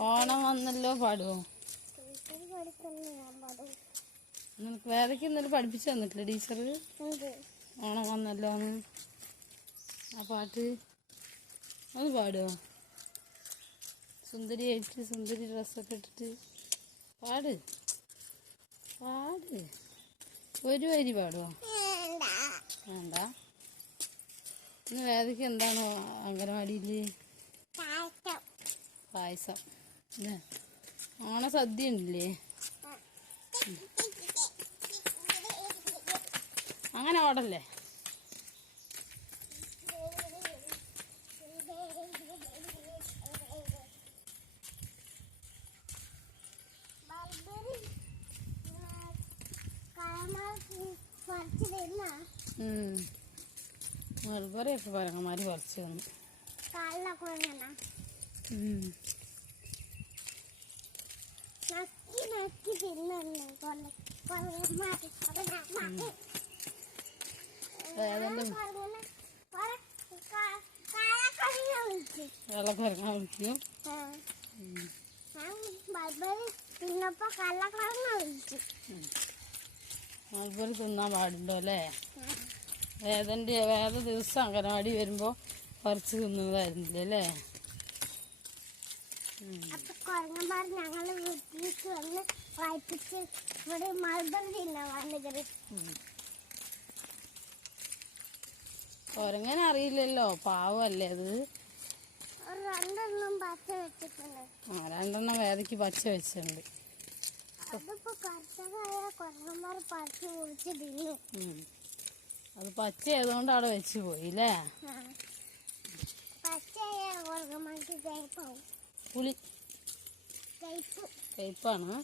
ഓണം വന്നല്ലോ പാടുവോ നിനക്ക് വേറെക്ക് ഇന്നലെ പഠിപ്പിച്ചു തന്നിട്ടില്ല ടീച്ചർ ഓണം വന്നല്ലോ എന്ന് ആ പാട്ട് ഒന്ന് പാടുവോ? സുന്ദരി ആയിട്ട് സുന്ദരി ഡ്രസ്സൊക്കെ ഇട്ടിട്ട് പാട്. പാട്. ഒരു വരി പാടുവോ? വേണ്ട. ഇന്ന് വേദയ്ക്ക് എന്താണോ അംഗനവാടിയിൽ കാറ്റം പായസം. ഓണ സദ്യ ഉണ്ടല്ലേ? അങ്ങനെ ഓടല്ലേ? മറുപടി ഒക്കെ പരങ്ങന്മാർ പറിച്ചു തന്നു. ഇറങ്ങാൻ വിളിക്കും വിളിച്ചു. തിന്നാൻ പാടുണ്ടോ അല്ലേ? വേദന്റെ വേദ ദിവസം അംഗനവാടി വരുമ്പോൾ കുറച്ച് തിന്നതായിരുന്നില്ലേ അല്ലേ. അപ്പൊ കുരങ്ങന്മാർ ഞങ്ങൾ വീട്ടിലേക്ക് വന്ന് വായിപ്പിച്ച് ഇവിടെ മൾബറി വന്നിട്ട് കുരങ്ങനെ അറിയില്ലല്ലോ പാവല്ലേ അത്? രണ്ടെണ്ണം പച്ച വെച്ചിട്ടുണ്ട്. ആ രണ്ടെണ്ണം വേദയ്ക്ക് പച്ച വെച്ചിട്ടുണ്ട്. അത് പച്ച ആയതുകൊണ്ട് അവിടെ വെച്ച് പോയില്ലേ ആ. പച്ചയായ കുരങ്ങന്മാർക്ക് കയ്പാവും പുളി കയ്പ്പാണ്